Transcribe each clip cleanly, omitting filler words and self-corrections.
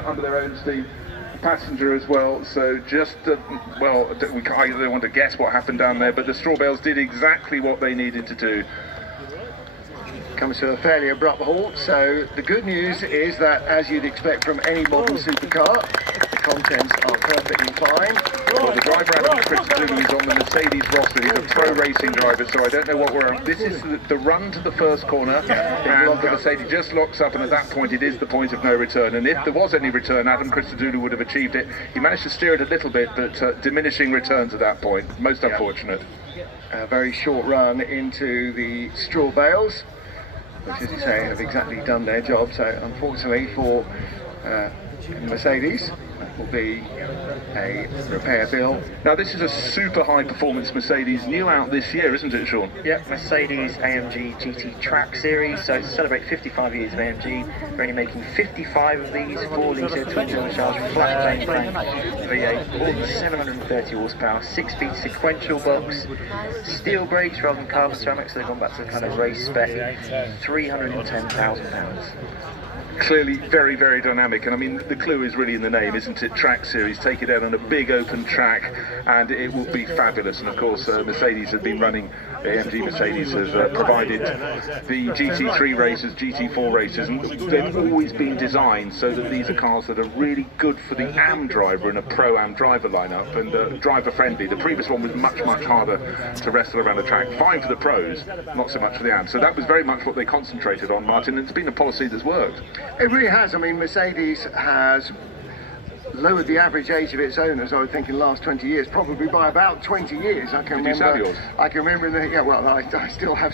under their own steam, passenger as well. So just well, I don't want to guess what happened down there, but the straw bales did exactly what they needed to do. Comes to a fairly abrupt halt. So the good news is that, as you'd expect from any modern supercar, the contents are perfectly fine. Well, the driver Adam Christodoulou is on the Mercedes roster. He's a pro racing driver, so I don't know what we're on. This is the run to the first corner, and the Mercedes just locks up, and at that point it is the point of no return. And if there was any return, Adam Christodoulou would have achieved it. He managed to steer it a little bit, but diminishing returns at that point. Most unfortunate. A very short run into the straw bales, which, as you say, have exactly done their job. So unfortunately for Mercedes, that will be a repair bill. Now this is a super high performance Mercedes, new out this year, isn't it, Sean? Yep, Mercedes AMG GT Track Series. So to celebrate 55 years of AMG, we're only making 55 of these 4-litre twin turbocharged flat plane V8, all with 730 horsepower, 6-speed sequential box, steel brakes rather than carbon ceramic, so they've gone back to the kind of race spec, £310,000. Clearly very, very dynamic, and I mean the clue is really in the name, isn't it? Track Series, take it out on a big open track and it will be fabulous. And of course Mercedes have been running, AMG Mercedes has provided the GT3 races, GT4 races, and they've always been designed so that these are cars that are really good for the AM driver and a pro-am driver lineup, and driver friendly. The previous one was much harder to wrestle around the track, fine for the pros, not so much for the AM. So that was very much what they concentrated on, Martin, and it's been a policy that's worked. It really has. I mean, Mercedes has lowered the average age of its owners, I would think, in the last 20 years, probably by about 20 years. I can Did remember. You sell yours? I can remember. I still have.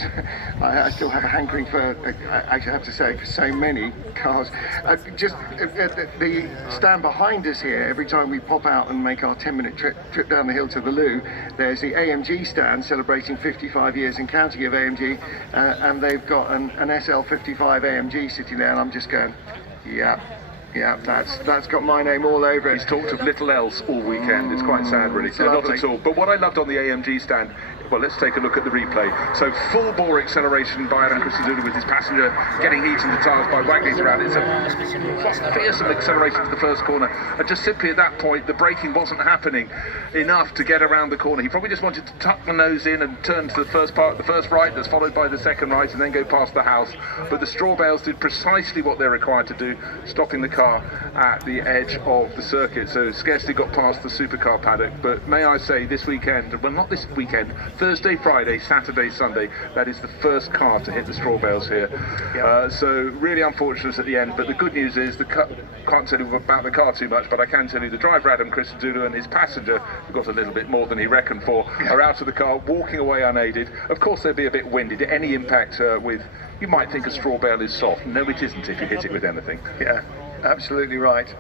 I still have a hankering for. I have to say, for so many cars. The stand behind us here. Every time we pop out and make our 10-minute trip down the hill to the loo, there's the AMG stand celebrating 55 years and counting of AMG, and they've got an SL55 AMG sitting there, and I'm just going, yeah, that's got my name all over it. He's talked of little else all weekend. It's quite sad, really. So not at all. But what I loved on the AMG stand, well, let's take a look at the replay. So full bore acceleration by Adam Christodoulou with his passenger getting heat in the tyres by waggling around. It's a fearsome acceleration to the first corner. And just simply at that point, the braking wasn't happening enough to get around the corner. He probably just wanted to tuck the nose in and turn to the first right that's followed by the second right and then go past the house. But the straw bales did precisely what they're required to do, stopping the car at the edge of the circuit. So scarcely got past the supercar paddock. But may I say, this weekend, well, not this weekend, Thursday, Friday, Saturday, Sunday, that is the first car to hit the straw bales here. So really unfortunate at the end, but the good news is, can't tell you about the car too much, but I can tell you the driver Adam Christodoulou and his passenger, who got a little bit more than he reckoned for, are out of the car, walking away unaided. Of course they'll be a bit winded. Any impact with, you might think a straw bale is soft. No, it isn't if you hit it with anything. Yeah, absolutely right.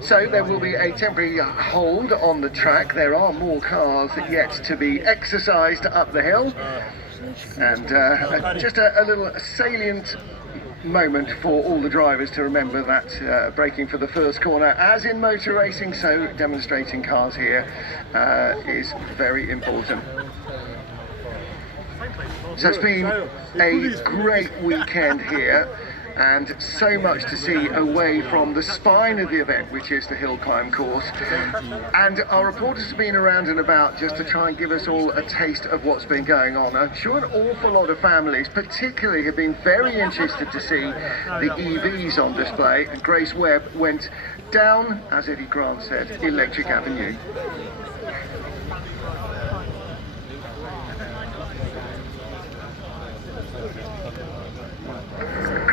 So there will be a temporary hold on the track. There are more cars yet to be exercised up the hill, and just a little salient moment for all the drivers to remember that braking for the first corner, as in motor racing, so demonstrating cars here is very important. So it's been a great weekend here, and so much to see away from the spine of the event, which is the hill climb course. And our reporters have been around and about just to try and give us all a taste of what's been going on. I'm sure an awful lot of families particularly have been very interested to see the EVs on display, and Grace Webb went down, as Eddie Grant said, Electric Avenue.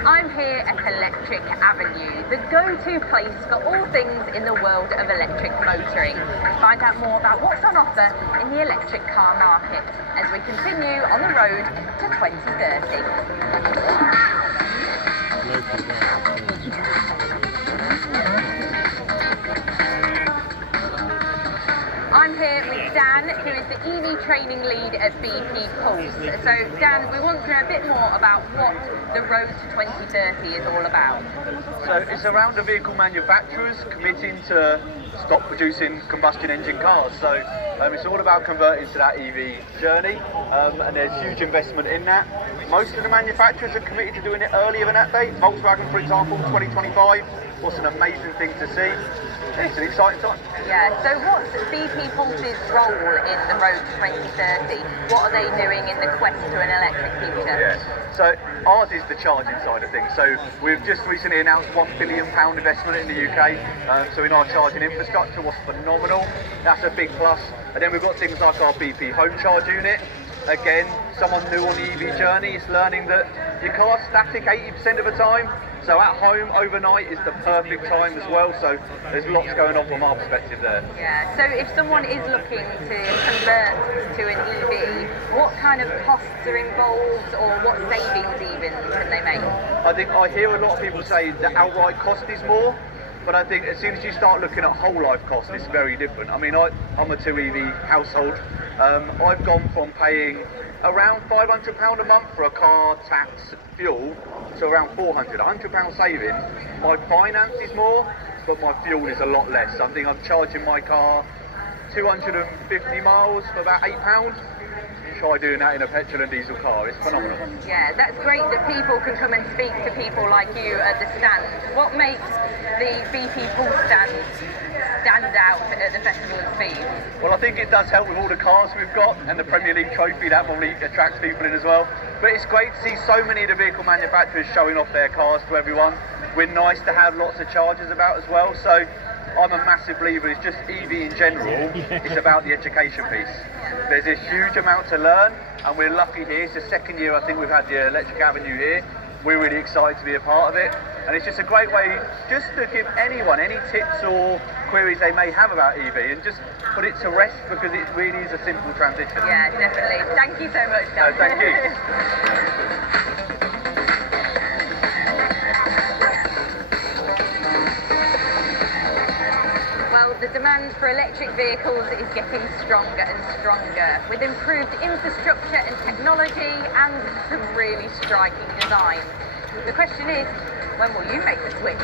I'm here at Electric Avenue, the go-to place for all things in the world of electric motoring. To find out more about what's on offer in the electric car market as we continue on the road to 2030. I'm here with Dan, who is the EV training lead at BP Pulse. So Dan, we want to know a bit more about what the road to 2030 is all about. So it's around the vehicle manufacturers committing to stop producing combustion engine cars. So it's all about converting to that EV journey, and there's huge investment in that. Most of the manufacturers are committed to doing it earlier than that date. Volkswagen, for example, 2025. What's an amazing thing to see? It's an exciting time. Yeah, so what's BP Pulse's role in the Road to 2030? What are they doing in the quest to an electric future? Yeah. So ours is the charging side of things. So we've just recently announced £1 billion investment in the UK. So in our charging infrastructure was phenomenal. That's a big plus. And then we've got things like our BP home charge unit. Again, someone new on the EV journey is learning that your car's static 80% of the time. So at home overnight is the perfect time as well. So there's lots going on from our perspective there. Yeah, so if someone is looking to convert to an EV, what kind of costs are involved or what savings even can they make? I hear a lot of people say the outright cost is more, but I think as soon as you start looking at whole life costs, it's very different. I mean, I'm a 2 EV household. I've gone from paying around £500 a month for a car, tax, fuel, to around £400. £100 saving. My finance is more, but my fuel is a lot less. I think I'm charging my car 250 miles for about £8. Try doing that in a petrol and diesel car. It's phenomenal. Yeah, that's great that people can come and speak to people like you at the stand. What makes the BP Pulse stand out at the Festival of Speed? Well, I think it does help with all the cars we've got and the Premier League trophy. That probably attracts people in as well. But it's great to see so many of the vehicle manufacturers showing off their cars to everyone. We're nice to have lots of chargers about as well. So I'm a massive believer. It's just EV in general. It's about the education piece. There's a huge amount to learn, and we're lucky here. It's the second year I think we've had the Electric Avenue here. We're really excited to be a part of it, and it's just a great way just to give anyone any tips or queries they may have about EV and just put it to rest, because it really is a simple transition. Yeah, definitely. Thank you so much, Dan. No, thank you. The demand for electric vehicles is getting stronger and stronger, with improved infrastructure and technology and some really striking design. The question is, when will you make the switch?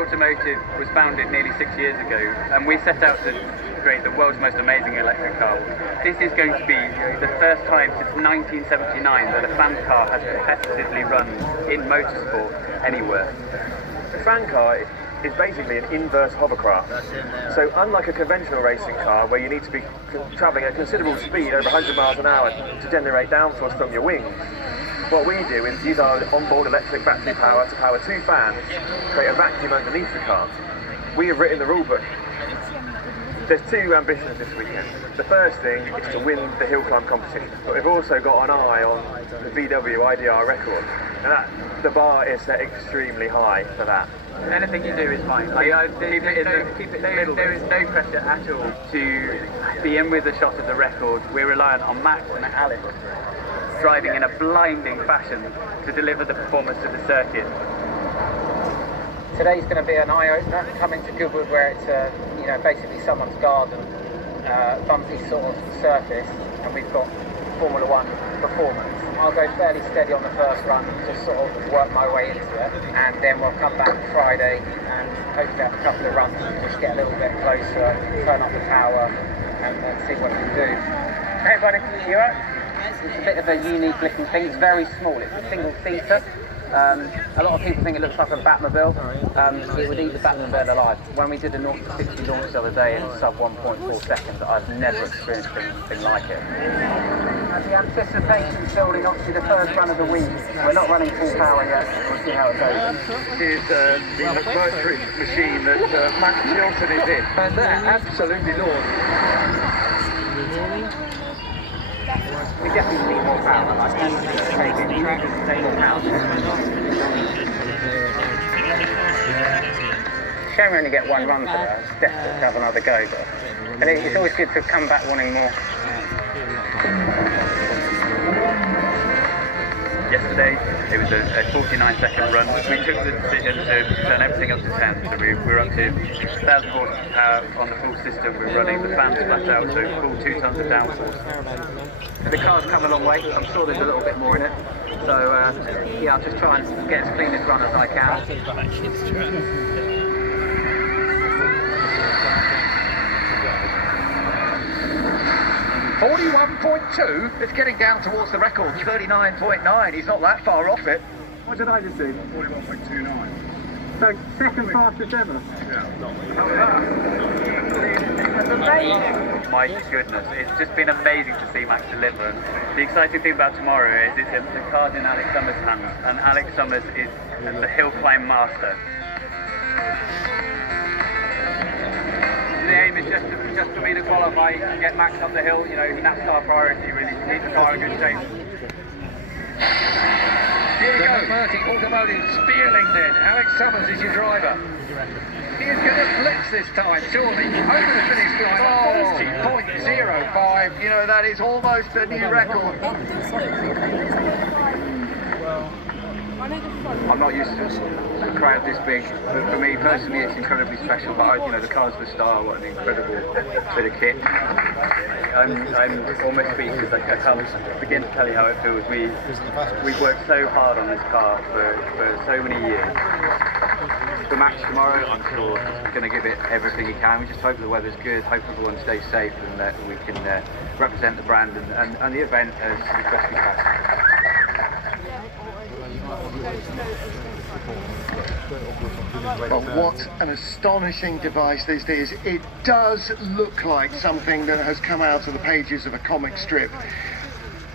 Automotive was founded nearly 6 years ago, and we set out to create the world's most amazing electric car. This is going to be the first time since 1979 that a fan car has competitively run in motorsport anywhere. The fan car is basically an inverse hovercraft. So unlike a conventional racing car where you need to be travelling at considerable speed, over 100 miles an hour, to generate downforce from your wings, what we do is use our onboard electric battery power to power 2 fans, create a vacuum underneath the car. We have written the rule book. There's 2 ambitions this weekend. The first thing is to win the hill climb competition, but we've also got an eye on the VW IDR record, and the bar is set extremely high for that. Anything you do is fine. Keep it in the middle. There is no pressure at all to be in with a shot of the record. We're reliant on Max and Alex driving in a blinding fashion to deliver the performance to the circuit. Today's going to be an eye-opener, coming to Goodwood where it's basically someone's garden, bumpy sort of surface, and we've got Formula 1 performance. I'll go fairly steady on the first run, just sort of work my way into it, and then we'll come back Friday and hopefully have a couple of runs and just get a little bit closer, turn up the power, and see what we can do. Hey buddy, you up? It's a bit of a unique looking thing. It's very small. It's a single seater. A lot of people think it looks like a Batmobile. It would eat the Batmobile alive. When we did a 0 to 60 launch the other day in sub 1.4 seconds, I've never experienced anything like it. The anticipation's building up to the first run of the week. We're not running full power yet. We'll see how it goes. Is the virtual machine that Matt Chilton is in. And they're absolutely launched. We definitely need more power. Like taking track and staying out. Shame we only get 1 run for that. It's desperate to have another go, but it's always good to come back wanting more. Yesterday, It was a 49-second run. We took the decision to turn everything up to 10, so we're up to 1,000 horsepower on the full system. We're running the fans flat out, so full 2 tons of downforce. The car's come a long way. I'm sure there's a little bit more in it. So yeah, I'll just try and get as clean a run as I can. 41.2. It's getting down towards the record. 39.9. He's not that far off it. What did I just do? 41.29. So, second fastest ever. My goodness, it's just been amazing to see Max deliver. And the exciting thing about tomorrow is the car's in Alex Summers' hands, and Alex Summers is the hill climb master. The aim is just for me to qualify and get Max up the hill. You know, that's our priority really, to keep the car in good shape. Here we go. 30 Automotive Spearling then. Alex Summers is your driver. He is going to blitz this time, surely. Over the finish line, 40.05. You know, that is almost a new record. I'm not used to a crowd this big, but for me personally it's incredibly special. But you know, the car's the star. What an incredible bit of kit. I'm almost speechless. I can't begin to tell you how it feels. We've worked so hard on this car for so many years. The match tomorrow, I'm sure, is going to give it everything he can. We just hope the weather's good, hope everyone stays safe, and that we can represent the brand and the event as best we can. But what an astonishing device this is. It does look like something that has come out of the pages of a comic strip.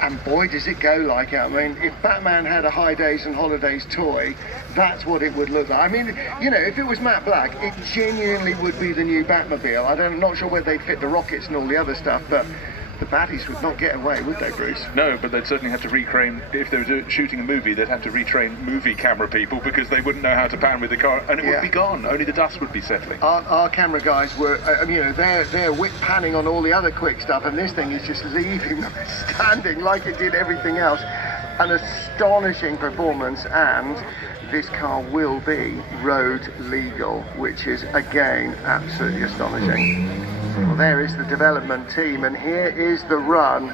And boy, does it go like it. I mean, if Batman had a High Days and Holidays toy, that's what it would look like. I mean, you know, if it was matte black, it genuinely would be the new Batmobile. I'm not sure where they'd fit the rockets and all the other stuff, but the baddies would not get away, would they, Bruce? No, but they'd certainly have to recreate, if they were shooting a movie, they'd have to retrain movie camera people because they wouldn't know how to pan with the car, and it would be gone. Only the dust would be settling. Our camera guys were, you know, they're whip panning on all the other quick stuff, and this thing is just leaving them standing like it did everything else. An astonishing performance, and this car will be road legal, which is again absolutely astonishing. Well, there is the development team, and here is the run.